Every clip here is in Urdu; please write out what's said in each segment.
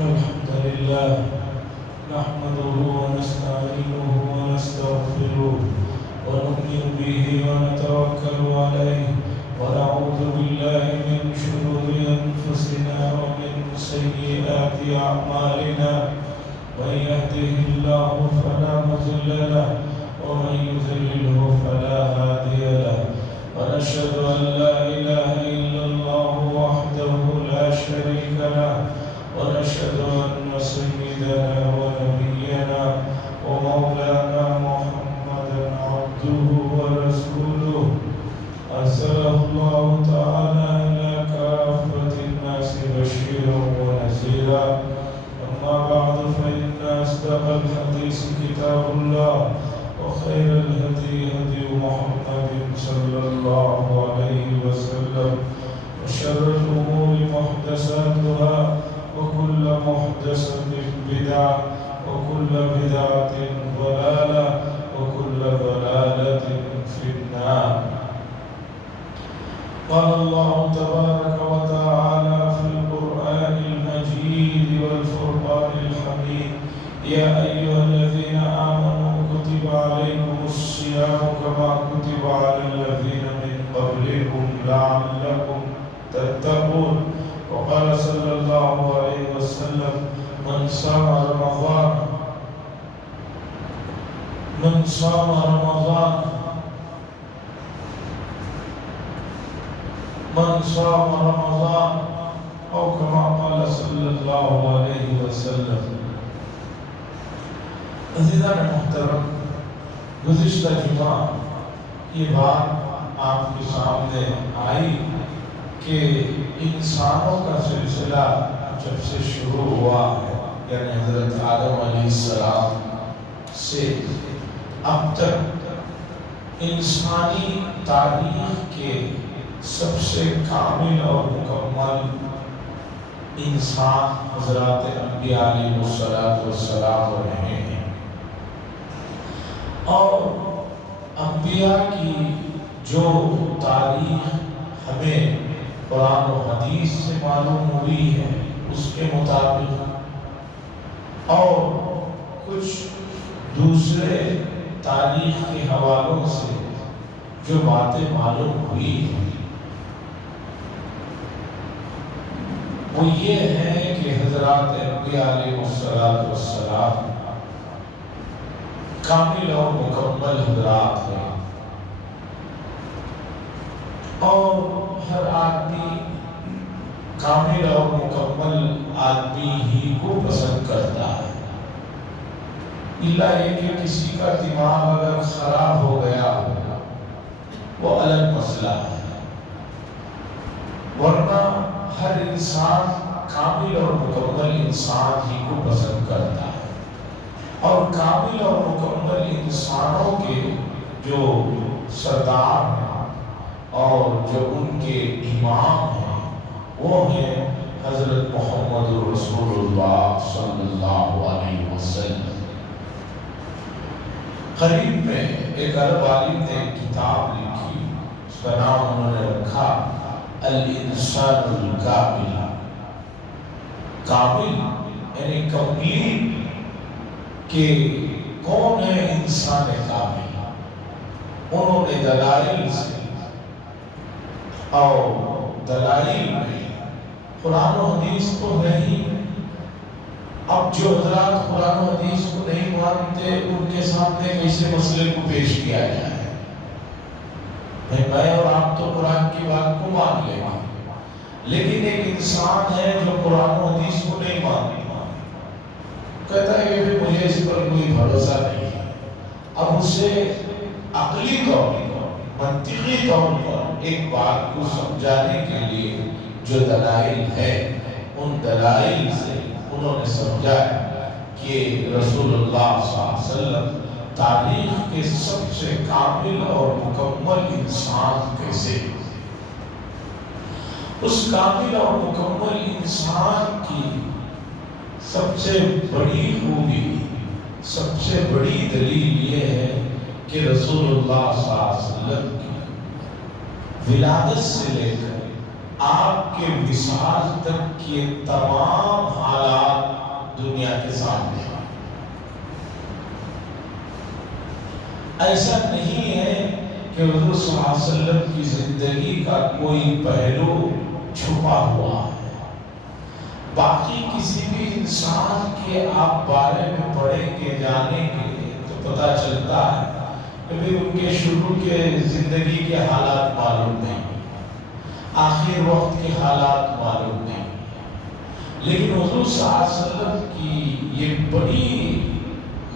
الحمد لله نحمده ونستعينه ونستغفره ونؤمن به ونتوكل عليه ونعوذ بالله من شرور أنفسنا ومن سيئات أعمالنا من يهده الله فلا مضل له ومن يضلله فلا هادي له ونشهد أن لا إله إلا الله وحده لا شريك له ونشهد أن سيدنا ونبينا ومولانا محمدا عبده ورسوله أرسله الله تعالى إلى كافة الناس بشيرا ونذيرا أما بعد فإن أصدق الحديث كتاب الله وخير الهدي هدي محمد صلى الله عليه وسلم وشر الأمور محدثاتها وكل محدثة بدعة وكل بدعة ضلالة وكل ضلالة في النار. قال الله تبارك وتعالى في القرآن المجيد والفرقان الحميد: يا أيها الذين آمنوا كتب عليكم الصيام كما كتب على الذين من قبلكم لعلكم تتقون. وقال صلى الله عليه وسلم: من صام رمضان من صام رمضان أو كما قال صلی اللہ علیہ وسلم. عزیزان محترم، گزشتہ جمعہ یہ بات آپ کے سامنے آئی کہ انسانوں کا سلسلہ جب سے شروع ہوا ہے، یعنی حضرت آدم علیہ السلام سے اب تک انسانی تاریخ کے سب سے کامل اور مکمل انسان حضرات انبیاء علیہ السلام رہے ہیں. اور انبیاء کی جو تاریخ ہمیں قرآن و حدیث سے معلوم ہوئی ہے اس کے مطابق اور کچھ دوسرے تاریخ کے حوالوں سے جو باتیں معلوم ہوئی ہیں وہ یہ ہے کہ حضرات انبیاء علیہ السلام کامل اور مکمل حضرات ہیں، اور ہر آدمی کامل اور مکمل آدمی ہی کو پسند کرتا ہے، الا یہ کہ کسی کا دماغ اگر خراب ہو گیا وہ الگ مسئلہ ہے، ورنہ ہر انسان کامل اور مکمل انسان ہی کو پسند کرتا ہے. اور کامل اور مکمل انسانوں کے جو سردار ہیں اور جو ان کے امام ہیں وہ ہیں حضرت محمد رسول اللہ صلی اللہ علیہ وسلم. قریب میں ایک عرب عالم نے کتاب لکھی، اس کا نام انہوں نے رکھا الانسان الکامل. کامل یعنی کمپلیٹ، کہ کون ہے انسان کامل. انہوں نے دلائل سے اور دلائل میں قرآن و حدیث تو ہے ہی، اب جو حضرات قرآن و حدیث کو نہیں مانتے ان کے سامنے کیسے مسئلے کو پیش کیا جائے. میں اور آپ تو قرآن کی بات کو مان لیں گے، لیکن ایک انسان ہے جو قرآن و حدیث کو نہیں مانتا، کہتا ہے کہ مجھے اس پر کوئی بھروسہ نہیں ہے. اب اسے عقلی طور پر، منطقی طور پر ایک بات کو سمجھانے کے لیے جو دلائل ہے ان دلائل سے انہوں نے سمجھا کہ رسول اللہ صلی اللہ علیہ وسلم تاریخ کے سب سے کامل اور مکمل انسان کیسے. اس کامل اور مکمل انسان کی سب سے بڑی خوبی، سب سے بڑی دلیل یہ ہے کہ رسول اللہ صلی اللہ علیہ وسلم کی ولادت سے لے کر آپ کے وصال تک کے تمام حالات دنیا کے سامنے. ایسا نہیں ہے کہ حضور صلی اللہ علیہ وسلم کی زندگی کا کوئی پہلو چھپا ہوا ہے. باقی کسی بھی انسان کے آپ بارے میں پڑھیں گے جانیں گے تو پتہ چلتا ہے کہ ان کے شروع کے زندگی کے حالات معلوم نہیں, آخر وقت کے حالات معلوم نہیں, لیکن حضور صلی اللہ علیہ وسلم کی یہ بڑی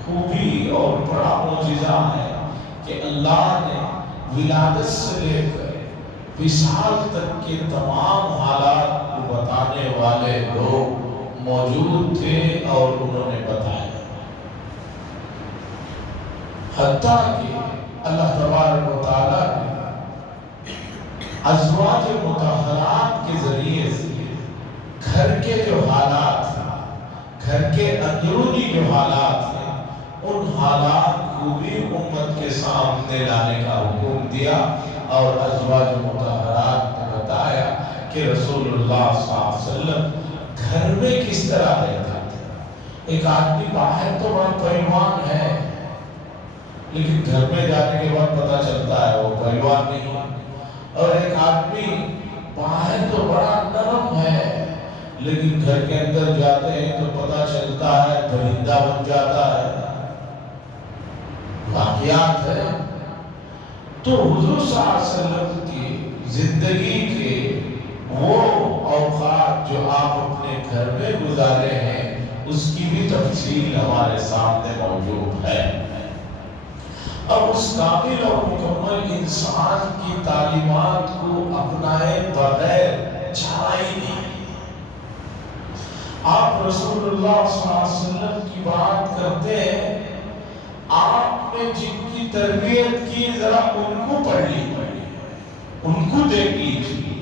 خوبی اور بڑا معجزہ ہے کہ اللہ نے ولادت سے لے کر وصال تک کے تمام حالات کو بتانے والے لوگ موجود تھے اور انہوں نے بتایا. حتیٰ کہ اللہ تبارک و تعالیٰ نے ازواج مطہرات کے ذریعے سے گھر کے جو حالات ہیں, گھر کے اندرونی جو حالات ہیں, ان حالات کو بھی امت کے سامنے لانے کا حکم دیا اور ازواج مطہرات نے بتایا کہ رسول اللہ صلی اللہ علیہ وسلم گھر میں کس طرح رہتے تھے. ایک آدمی باہر تو بڑا پہلوان ہے, لیکن گھر میں جانے کے بعد پتہ چلتا ہے وہ پہلوان نہیں. اور ایک آدمی باہر تو بڑا نرم ہے, لیکن گھر کے اندر جاتے ہیں تو پتہ چلتا ہے درندہ بن جاتا ہے. واقعات ہے. تو حضور صلی اللہ علیہ وسلم کی زندگی کے وہ اوقات جو آپ اپنے گھر میں گزارے ہیں, اس کی بھی تفصیل ہمارے سامنے موجود ہے. اب اس کامل اور مکمل انسان کی تعلیمات کو اپنائے بغیر چارہ ہی نہیں. آپ رسول اللہ صلی اللہ علیہ وسلم کی بات کرتے ہیں, آپ نے جن کی تربیت کی ذرا ان کو پڑھ لیجیے, ان کو دیکھ لیجیے.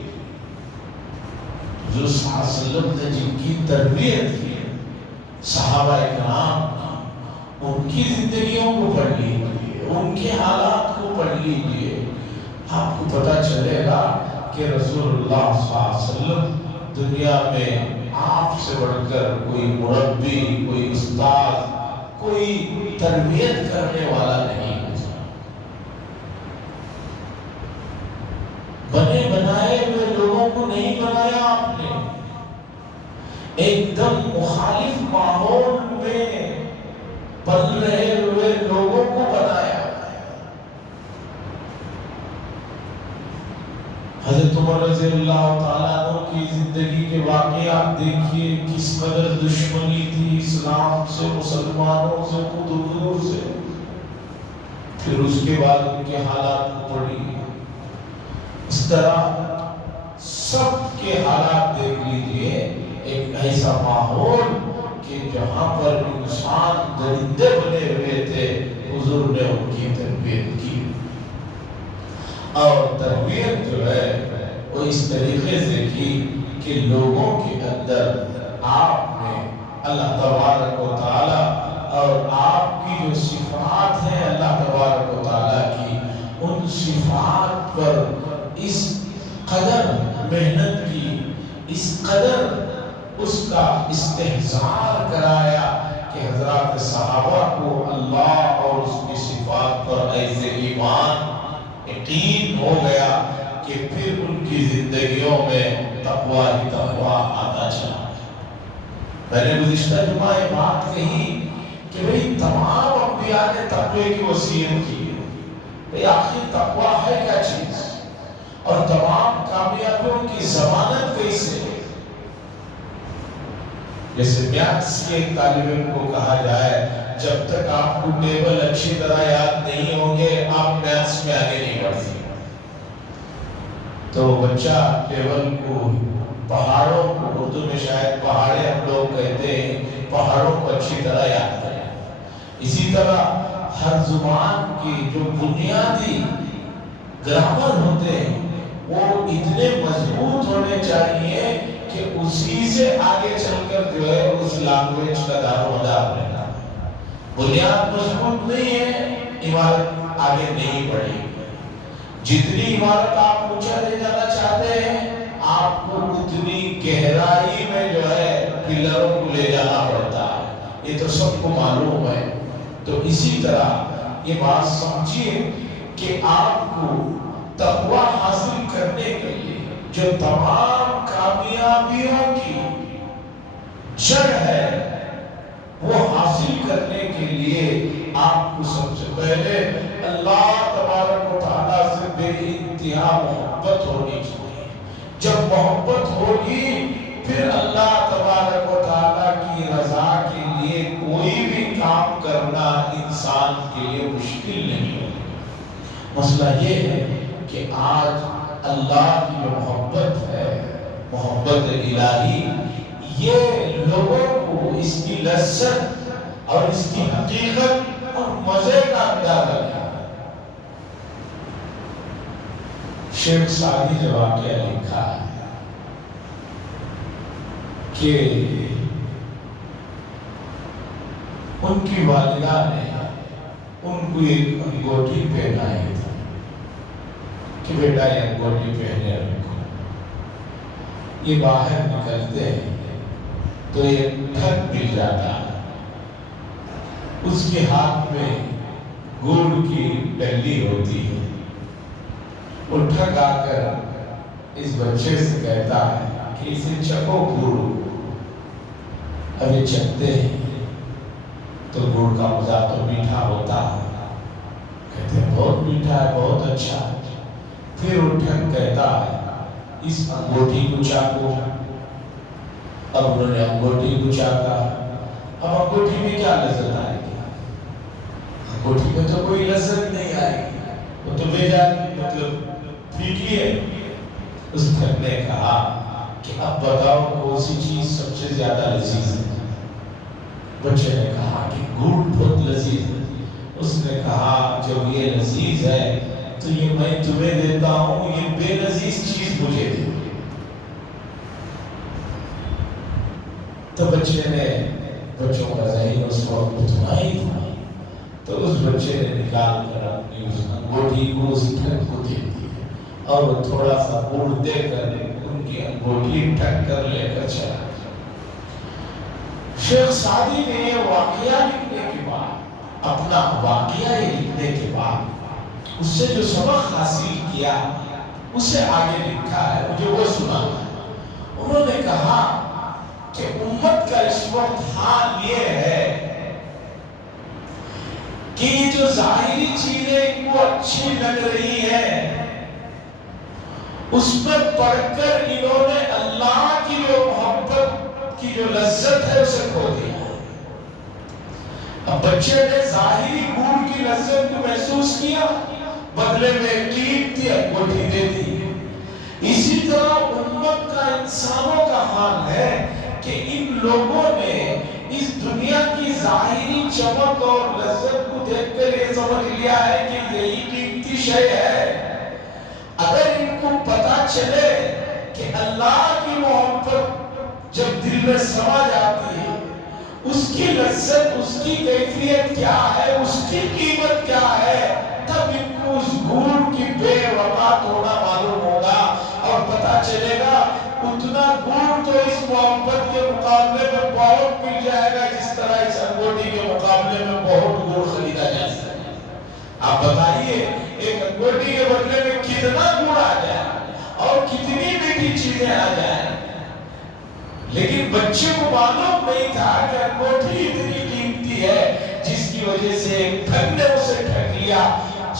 جو صلی اللہ علیہ وسلم نے جن کی تربیت کی, صحابہ اکرام, ان کی زندگیوں کو پڑھ لیجیے, ان کے حالات کو پڑھ لیجیے. آپ کو پتہ چلے گا کہ رسول اللہ صلی اللہ علیہ وسلم دنیا میں آپ سے بڑھ کر کوئی مربی, کوئی استاد, کوئی تربیت کرنے والا نہیں. بنے بنائے ہوئے لوگوں کو نہیں بنایا آپ نے, ایک دم مخالف ماحول میں پل رہے ہوئے لوگوں کو بنایا. حضرت عمر رضی اللہ تعالیٰ عنہ کی زندگی کے واقعات دیکھیے, کس قدر دشمنی تھی اسلام سے, مسلمانوں سے, خود حضور سے. پھر اس کے بعد ان کے حالات کو پڑھیے. اس طرح سب کے حالات دیکھ لیجئے. ایک ایسا ماحول کہ جہاں پر انسان درندے بنے ہوئے تھے, حضور نے ان کی تربیت کی. اور تربیت جو ہے وہ اس طریقے سے کی کہ لوگوں کے اندر آپ نے اللہ تبارک و تعالی اور آپ کی جو صفات ہیں اللہ تبارک و تعالی کی, ان صفات پر اس قدر محنت کی, اس قدر اس کا استحضار کرایا کہ حضرات صحابہ کو اللہ اور اس کی صفات پر ایسے ایمان یقین ہو گیا کہ پھر ان کی زندگیوں میں تقویٰ ہی تقویٰ آتا چلا. میں نے گزشتہ جمعہ یہ بات کہی کہ بھئی تمام انبیاء نے تقوی کی وصیت کی ہے. بھئی آخر تقویٰ ہے کیا چیز, اور تمام کامیابیوں کی ضمانت کیسے ہے. جیسے میتھس کے ایک طالب علم کو کہا جائے, جب تک آپ کو ٹیبل اچھی طرح یاد نہیں ہوں گے آپ میتھس میں آگے نہیں بڑھ سکتے. تو بچہ ٹیبل کو, پہاڑوں کو, اردو میں شاید پہاڑے ہم لوگ کہتے ہیں, پہاڑوں کو اچھی طرح یاد کریں. اسی طرح ہر زبان کی جو بنیادی گرامر ہوتے ہیں وہ اتنے مضبوط ہونے چاہیے کہ اسی سے آگے چل کر جو ہے اس لینگویج کا دار و مدار رہنا. بنیاد مضبوط نہیں ہے, عمارت آگے نہیں بڑھے. جتنی عمارت آپ اونچا لے جانا چاہتے ہیں آپ کو اتنی گہرائی میں جو ہے پلروں کو لے جانا پڑتا ہے. یہ تو سب کو معلوم ہے. تو اسی طرح یہ بات سمجھیے کہ آپ کو تقوی حاصل کرنے کے لیے جو تمام کامیابیوں کی جڑ ہے وہ حاصل کرنے کے لیے آپ کو سب سے پہلے اللہ تبارک و تعالیٰ سے بے انتہا محبت ہونی چاہیے. جب محبت ہوگی پھر اللہ تبارک و تعالیٰ کی رضا کے لیے کوئی بھی کام کرنا انسان کے لیے مشکل نہیں ہوگا. مسئلہ یہ ہے کہ آج اللہ کی جو محبت ہے، محبت الہی، یہ لوگوں کو اس کی لذت اور اس کی حقیقت اور مزے کا اندازہ نہیں. شیخ سعدی نے واقعہ لکھا ہے کہ ان کی والدہ نے ان کو ایک انگوٹھی پہنائی تھی کہ بیٹا یہ انگوٹھی پہنے رکھو. یہ باہر نکلتے ہیں تو یہ ٹھگ مل جاتا ہے. اس کے ہاتھ میں گڑ کی ڈلی ہوتی ہے. وہ ٹھگ آ کر اس بچے سے کہتا ہے کہ اسے چکو گڑ. اب یہ چکتے ہیں تو گڑ کا مزہ تو میٹھا ہوتا ہے. کہتے ہیں بہت میٹھا ہے، بہت اچھا. پھر وہ ٹھگ کہتا ہے اس انگوٹھی کو چاکو. اب انہوں نے انگوٹھی کو چاکا. اب انگوٹھی میں کیا لذت آئے گی؟ انگوٹھی میں تو کوئی لذت نہیں آئے گی، وہ تو بے جان مطلب پھیکی ہے. اس ٹھگ نے کہا کہ اب بتاؤ کون سی چیز سب سے زیادہ لذیذ ہے؟ بچے نے کہا کہ گڑ بہت لذیذ ہے. اس نے کہا جب یہ لذیذ ہے تو یہ میں تمہیں دیتا ہوں، یہ بے لذیذ چیز مجھے دے. تو بچے نے، بچوں کا ذہن اس وقت اتنا ہی تھا، تو اس بچے نے نکال کر اپنی اس انگوٹھی کو اس ٹھگ کو دے دی اور وہ تھوڑا سا گڑ دے کر ان کی انگوٹھی ٹھگ کر لے کر چلا. شیخ سعدی نے یہ واقعہ لکھنے کے بعد، اپنا واقعہ لکھنے کے بعد اس سے جو سبق حاصل کیا اسے آگے لکھا ہے، مجھے وہ سنا. انہوں نے کہا کہ امت کا اس وقت حال یہ ہے کہ جو ظاہری چیزیں ان کو اچھی لگ رہی ہیں اس پر پڑھ کر انہوں نے اللہ کی جو محبت کی جو لذت ہے اسے کھو دیا. اب بچے نے ظاہری گڑ کی لذت کو محسوس کیا، بدلے میں قیمتی انگوٹھی دے دی. اسی طرح امت کا، انسانوں کا حال ہے کہ ان لوگوں نے اس دنیا کی ظاہری چمک اور لذت کو دیکھ کر یہ سمجھ لیا ہے کہ یہی قیمتی شے ہے. اگر ان کو پتا چلے کہ اللہ کی محبت جب دل میں سما جاتی ہے، اس کی لذت، اس کی کیفیت کیا ہے، اس کی قیمت کیا ہے، تب ان کو اس گڑ کی بے وقت ہونا معلوم ہوگا اور پتا چلے گا اتنا گڑ تو اس محبت کے مقابلے میں بہت مل جائے گا جس طرح اس انگوٹھی کے مقابلے میں بہت گڑ خریدا جا سکتا ہے. آپ بتائیے ایک انگوٹھی کے بدلے میں کتنا گڑ آ جائے اور کتنی میٹھی چیزیں آ جائیں. لیکن بچے کو معلوم نہیں تھا کہ انگوٹھی اتنی قیمتی ہے جس کی وجہ سے ایک ٹھگ نے اسے ٹھگ لیا.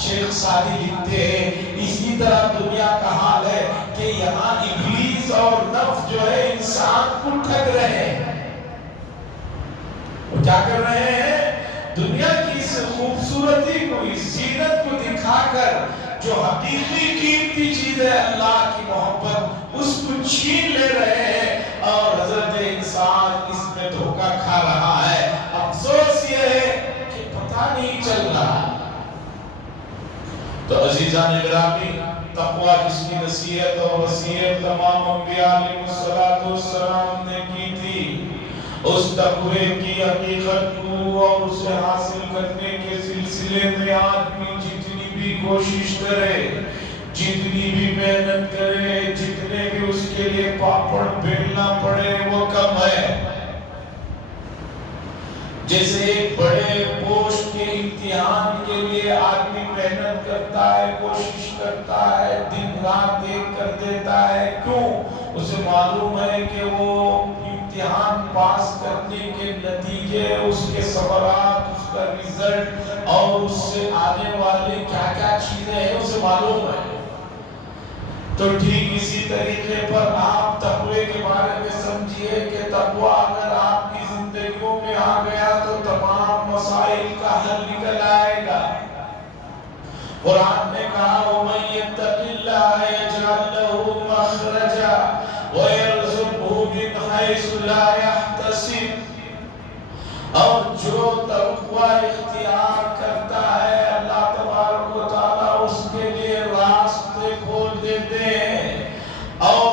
شیخ سعدی لکھتے ہیں اسی طرح دنیا کا حال ہے کہ یہاں ابلیس اور نفس جو ہے انسان کو ٹھگ رہے ہیں. وہ کیا کر رہے ہیں؟ دنیا کی اس خوبصورتی کو، اس زینت کو دکھا کر جو حقیقی قیمتی چیز ہے اللہ کی محبت، اس کو چھین لے رہے ہیں اور حضرت انسان اس میں دھوکہ کھا رہا ہے. افسوس یہ ہے کہ پتہ نہیں چل رہا. تو عزیزان گرامی، تقوی جس کی نصیحت اور وصیت تمام انبیاء علیہ السلام نے کی تھی، اس تقوی کی حقیقت کو اور اسے حاصل کرنے کے سلسلے میں آدمی جتنی بھی کوشش کرے، جتنی بھی محنت کرے، جتنے بھی اس کے لیے پاپڑ بیلنا پڑے وہ کم ہے. جیسے ایک بڑے پوسٹ کے امتحان کے لیے آدمی محنت کرتا ہے، کوشش کرتا ہے، دن رات ایک کر دیتا ہے، کیوں؟ اسے معلوم ہے کہ وہ امتحان پاس کرنے کے نتیجے، اس کے ثمرات، اس کا رزلٹ اور اس سے آنے والے کیا کیا چیزیں ہیں اسے معلوم ہے۔ تو ٹھیک اسی طریقے پر آپ تقوی کے بارے میں سمجھیے کہ تقوی اگر آپ کی زندگیوں میں آ گیا تو تمام مسائل کا حل نکل آئے گا۔ قرآن نے کہا وَمَن يَتَّقِ اللَّهَ يَجْعَل لَّهُ مَخْرَجًا وَيَرْزُقْهُ مِنْ حَيْثُ لَا يَحْتَسِبُ، اور جو تقوی اختیار کرتا ہے اللہ تبارک و تعالیٰ اس کے لیے راستے کھول دیتے ہیں۔ اور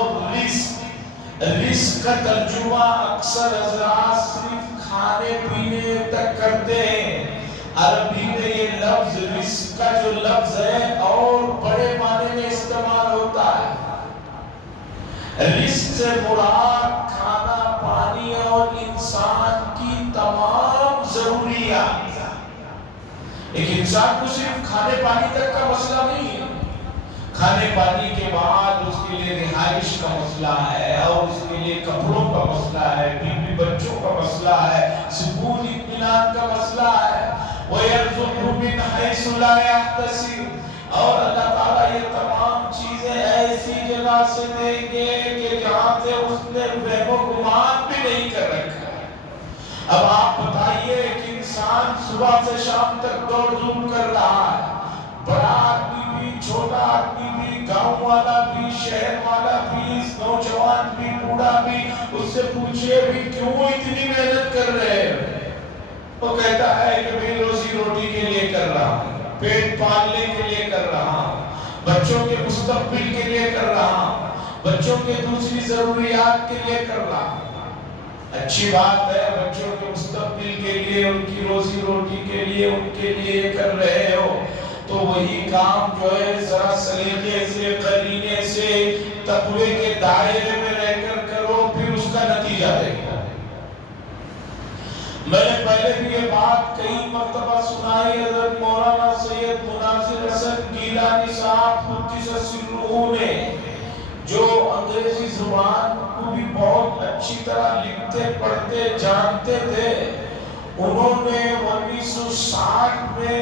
رزق کا ترجمہ اکثر حضرات صرف کھانے پینے تک کرتے ہیں۔ عربی میں یہ لفظ رزق کا جو لفظ ہے اور بڑے معنی میں استعمال ہوتا ہے۔ رزق سے مراد کھانا پانی اور انسان کی تمام ضروریات۔ ایک انسان کو صرف کھانے پانی تک کا مسئلہ نہیں ہے، کھانے پانی کے بعد اس کے لیے رہائش کا مسئلہ ہے، اور اس کے لیے کپڑوں کا مسئلہ ہے، بیوی بچوں کا مسئلہ ہے، سکون اطمینان کا مسئلہ ہے۔ وَيَرْزُقْهُ مِنْ حَيْثُ لَا يَحْتَسِبُ، اور اللہ تعالیٰ یہ تمام چیزیں ایسی جگہ سے دیں گے کہ جہاں سے اس نے وہم و گمان بھی نہیں کر رکھا ہے۔ اب آپ بتائیے کہ انسان صبح سے شام تک دوڑ دھوپ کر رہا ہے، بڑا آدمی بھی، چھوٹا آدمی بھی، گاؤں والا بھی، شہر والا بھی، نوجوان بھی، بوڑھا بھی، اس سے پوچھئے بھی کیوں اتنی محنت کر رہے ہیں؟ وہ کہتا ہے کہ میں روزی روٹی کے لیے کر رہا ہوں، پیٹ پالنے کے لیے کر رہا ہوں، بچوں کے مستقبل کے لیے کر رہا ہوں، بچوں کے دوسری ضروریات کے لیے کر رہا ہوں۔ اچھی بات ہے، بچوں کے مستقبل کے لیے، ان کی روزی روٹی کے لیے، ان کے لیے کر رہے ہو، تو وہی کام جو ہے ذرا سلیقے سے، قرینے سے، تقوی کے دائرے میں رہ کر کرو، پھر اس کا نتیجہ دیکھو۔ میں نے پہلے بھی یہ بات کئی مرتبہ سنائی، حضرت مولانا سید مناظر حسن گیلانی صاحب قدس سرہ نے، جو انگریزی زبان کو بھی بہت اچھی طرح لکھتے پڑھتے جانتے تھے، انہوں نے 1960 میں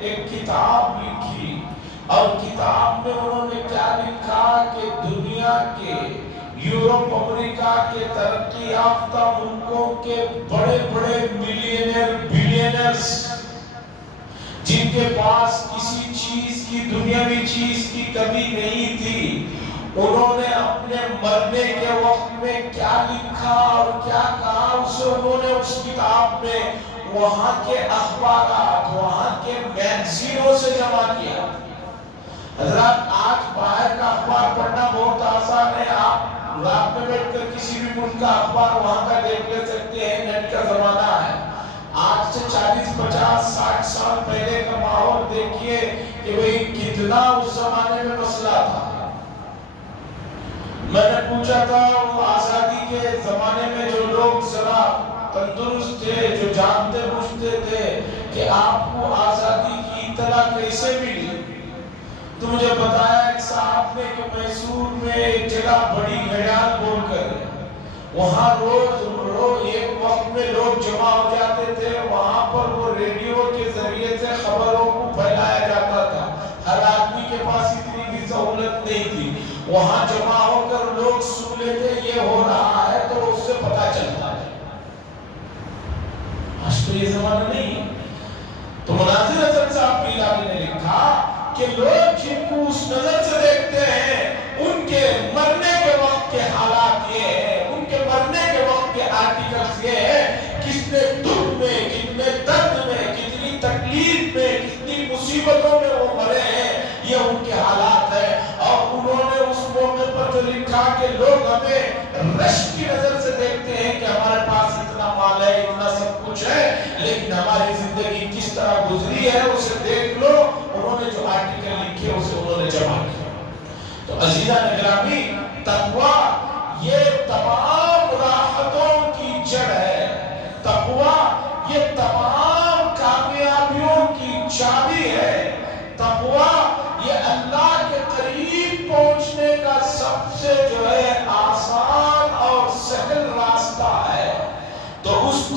ایک کتاب لکھی، اور کتاب میں انہوں نے کیا لکھا کہ دنیا کے، یورپ امریکہ کے ترقی یافتہ ملکوں کے بڑے بڑے ملینئر بلینئرز، جن کے پاس کسی چیز کی، دنیاوی چیز کی کمی نہیں تھی، انہوں نے اپنے مرنے کے وقت میں کیا لکھا اور کیا کہا، اسے انہوں نے اس کتاب میں وہاں کے اخبارات، وہاں کے میگزینوں سے جمع کیا۔ حضرات آج باہر کا اخبار پڑھنا بہت آسان ہے، آپ رات میں بیٹھ کر کسی بھی ملک کا اخبار وہاں کا دیکھ لے سکتے ہیں، نیٹ کا زمانہ ہے۔ آج سے 40 50 60 سال پہلے کا ماحول دیکھیے کہ وہی کتنا اس زمانے میں مسئلہ تھا۔ میں نے پوچھا تھا وہ آزادی کے زمانے میں جو لوگ ذرا تندرست تھے، جو جانتے بوجھتے تھے کہ آپ کو آزادی کی اطلاع کیسے ملی، تو مجھے بتایا ایک صاحب نے کہ میسور میں ایک جگہ بڑی گھڑیال بول کر، وہاں روز ایک وقت میں لوگ جمع ہو جاتے تھے، وہاں پر وہ ریڈیو کے ذریعے سے خبروں کو پھیلایا جاتا تھا۔ ہر آدمی کے پاس اتنی بھی سہولت نہیں تھی، وہاں جمع ہو کر لوگ سن لیتے یہ ہو رہا ہے تو اس سے پتہ چلتا ہے۔ آج تو یہ زمانہ نہیں ہے۔ تو مناظر حسن صاحب گیلانی نے لکھا کہ لوگ جن کو اس نظر سے دیکھتے ہیں، ان کے مرنے کے وقت کے حالات یہ ہیں، ان کے مرنے کے وقت کے آرٹیکلز یہ ہیں، کتنے دکھ میں، کتنے درد میں، کتنی تکلیف میں، کتنی مصیبتوں میں وہ مرے ہیں، یہ ان کے حالات ہیں۔ اور انہوں نے اس موقع پر جو لکھا کہ لوگ ہمیں رشک کی نظر سے دیکھتے ہیں کہ ہمارے پاس اتنا مال ہے، اتنا سب کچھ ہے، لیکن ہماری زندگی کس طرح گزری ہے اسے دیکھ لو۔ انہوں نے جو آرٹیکل لکھے اسے انہوں نے جمع کیا۔ تو عزیزان گرامی، تقوی یہ تمام راحتوں کی جڑ ہے، تقوی یہ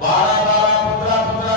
12-12, 15-15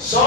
100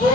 2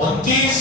29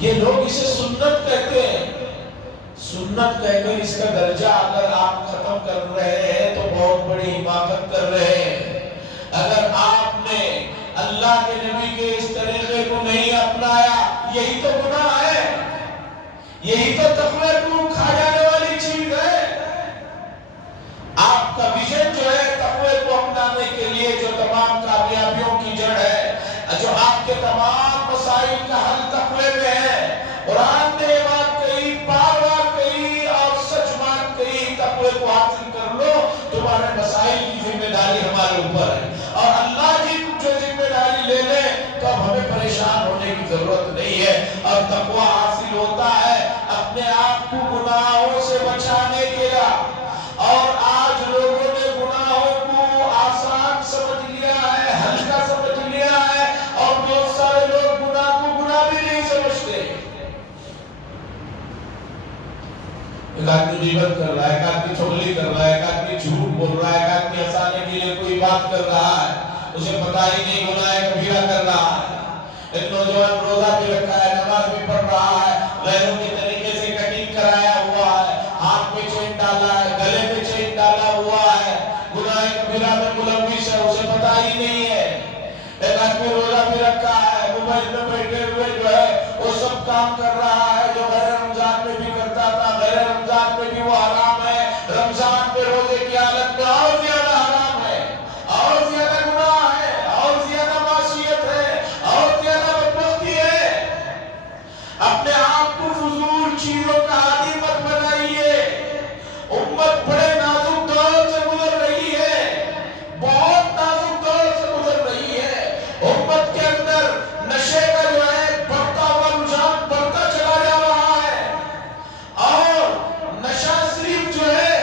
یہ لوگ اسے سنت کہتے ہیں. سنت کہہ کر اس کا درجہ اگر آپ ختم کر رہے ہیں تو بہت بڑی حماقت کر رہے ہیں. اگر آپ نے اللہ کے نبی کے اس طریقے کو نہیں اپنایا، یہی تو گناہ ہے، یہی تو تقوی کو کھا جانے والی چیز ہے. آپ کا ویژن جو ہے تقوی کو اپنانے کے لیے، جو تمام کامیابیوں کی جڑ ہے، جو آپ کے تمام مسائل کا حل تقوی میں ہے. قرآن نے یہ بات کہی، بار بار کہی اور سچ بات کہی، تقوی کو حاصل کر لو، تمہارے مسائل کی ذمہ داری ہمارے اوپر ہے. اور اللہ جی جو ذمہ داری لے لے تو اب ہمیں پریشان ہونے کی ضرورت نہیں ہے. اور تقوی حاصل ہوتا ہے اپنے آپ کو گناہوں سے بچانے کے لیے. اور آج لوگوں نے گناہوں کو آسان سمجھ لیا ہے، ہلکا سمجھ لیا ہے، اور بہت سارے لوگ گناہ کو گناہ بھی نہیں سمجھتے. ایک آدمی غیبت کر رہا ہے، ایک آدمی چغلی کر رہا ہے، ایک آدمی جھوٹ بول رہا ہے، ایک آدمی ہنسانے کے لیے کوئی بات کر رہا ہے، اسے پتہ ہی نہیں گناہ کبیرہ کر رہا ہے. ایک نوجوان روزہ بھی رکھا ہے، نماز بھی پڑھ رہا ہے، غیروں کے طریقے سے کٹنگ کرایا ہوا ہے، ہاتھ میں چین ڈالا ہے، گلے میں چین ڈالا ہوا ہے، گناہ کبیرہ میں ملوث ہے، اسے پتہ ہی نہیں ہے. ایک آدمی روزہ بھی رکھا ہے، موبائل میں بیٹھے ہوئے جو ہے وہ سب کام کر رہا ہے جو غیر رمضان میں بھی کرتا تھا. غیر رمضان میں بھی وہ حرام ہے، رمضان میں روزے کی حالت میں اور زیادہ حرام ہے، اور زیادہ گناہ ہے، اور زیادہ معصیت ہے، اور زیادہ بدبختی ہے. اپنے آپ کو فضول چیزوں کا عادی مت بنائیے. امت بڑے نازک دور سے گزر رہی ہے، بہت نازک دور سے گزر رہی ہے. امت کے اندر نشے کا جو ہے بڑھتا ہوا رجحان بڑھتا چلا جا رہا ہے. اور نشہ صرف جو ہے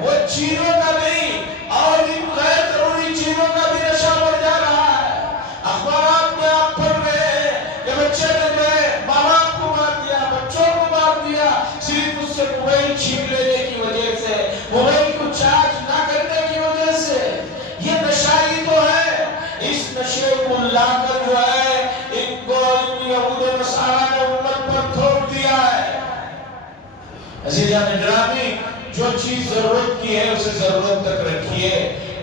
وہ چیزوں کا نہیں، اور ان غیر ضروری چیزوں کا بھی نشہ بڑھ جا رہا ہے. اخبارات میں آپ پڑھ رہے ہیں کہ بچے نے جو ہے ماں باپ کو مار دیا، بچوں کو مار دیا، صرف اس سے موبائل چھین لینے کی وجہ سے، موبائل کو چارج نہ کرنے کی وجہ سے. یہ نشہ ہی تو ہے. اس نشے کو لا کر جو ہے ان کو یہود و نصارہ نے امت پر تھوپ دیا ہے. عزیزان گرامی، جو چیز ضرورت کی ہے اسے ضرورت تک رکھیے.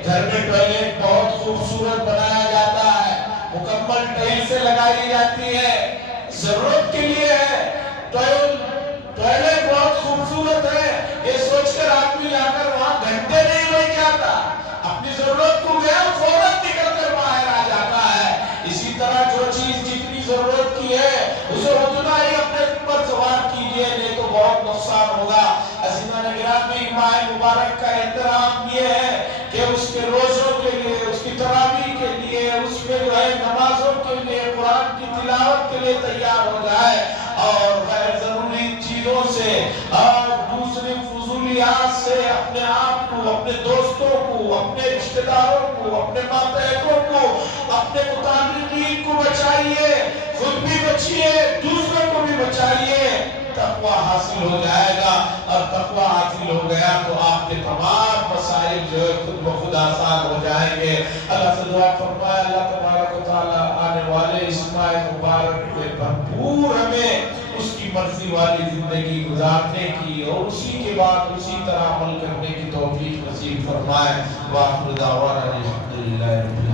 گھر میں ٹوائلٹ بہت خوبصورت بنایا جاتا ہے، مکمل ٹائل سے لگائی جاتی ہے، ضرورت کے لیے ہے. ٹوائلٹ بہت خوبصورت ہے، یہ سوچ کر آدمی جا کر وہاں گھنٹے نہیں بیٹھ جاتا، اپنی ضرورت کو گیا فوراً نکل کر باہر آ جاتا ہے. اسی طرح جو چیز جتنی ضرورت کی ہے اسے اتنا ہی اپنے اوپر سوار کیجئے، نہیں تو بہت نقصان ہوگا. عزیزان گرامی، ماہ مبارک کا احترام یہ ہے کہ اس کے روزوں کے لیے، اس کی تراویح کے لیے، اس میں جو ہے نمازوں کے لیے، قرآن کی تلاوت کے لیے تیار ہو جائے، اور غیر ضروری چیزوں سے اور دوسری فضولیات سے اپنے آپ کو، اپنے دوستوں کو، اپنے رشتہ داروں کو، اپنے ماتحتوں کو، اپنے متعلقین کو بچائیے. خود بھی بچیے، دوسروں کو بھی بچائیے. تقوی حاصل ہو جائے گا، اور تقوی حاصل ہو گیا تو آپ کے تمام مسائل جو ہے خود بخود آسان ہو جائیں گے. اللہ سے دعا فرمائے اللہ تبارک و تعالی آنے والے اس ماہ مبارک میں بھرپور ہمیں اس کی مرضی والی زندگی گزارنے کی، اور اسی کے بعد اسی طرح عمل کرنے کی توفیق نصیب فرمائے. وآخر دعوانا الحمدللہ.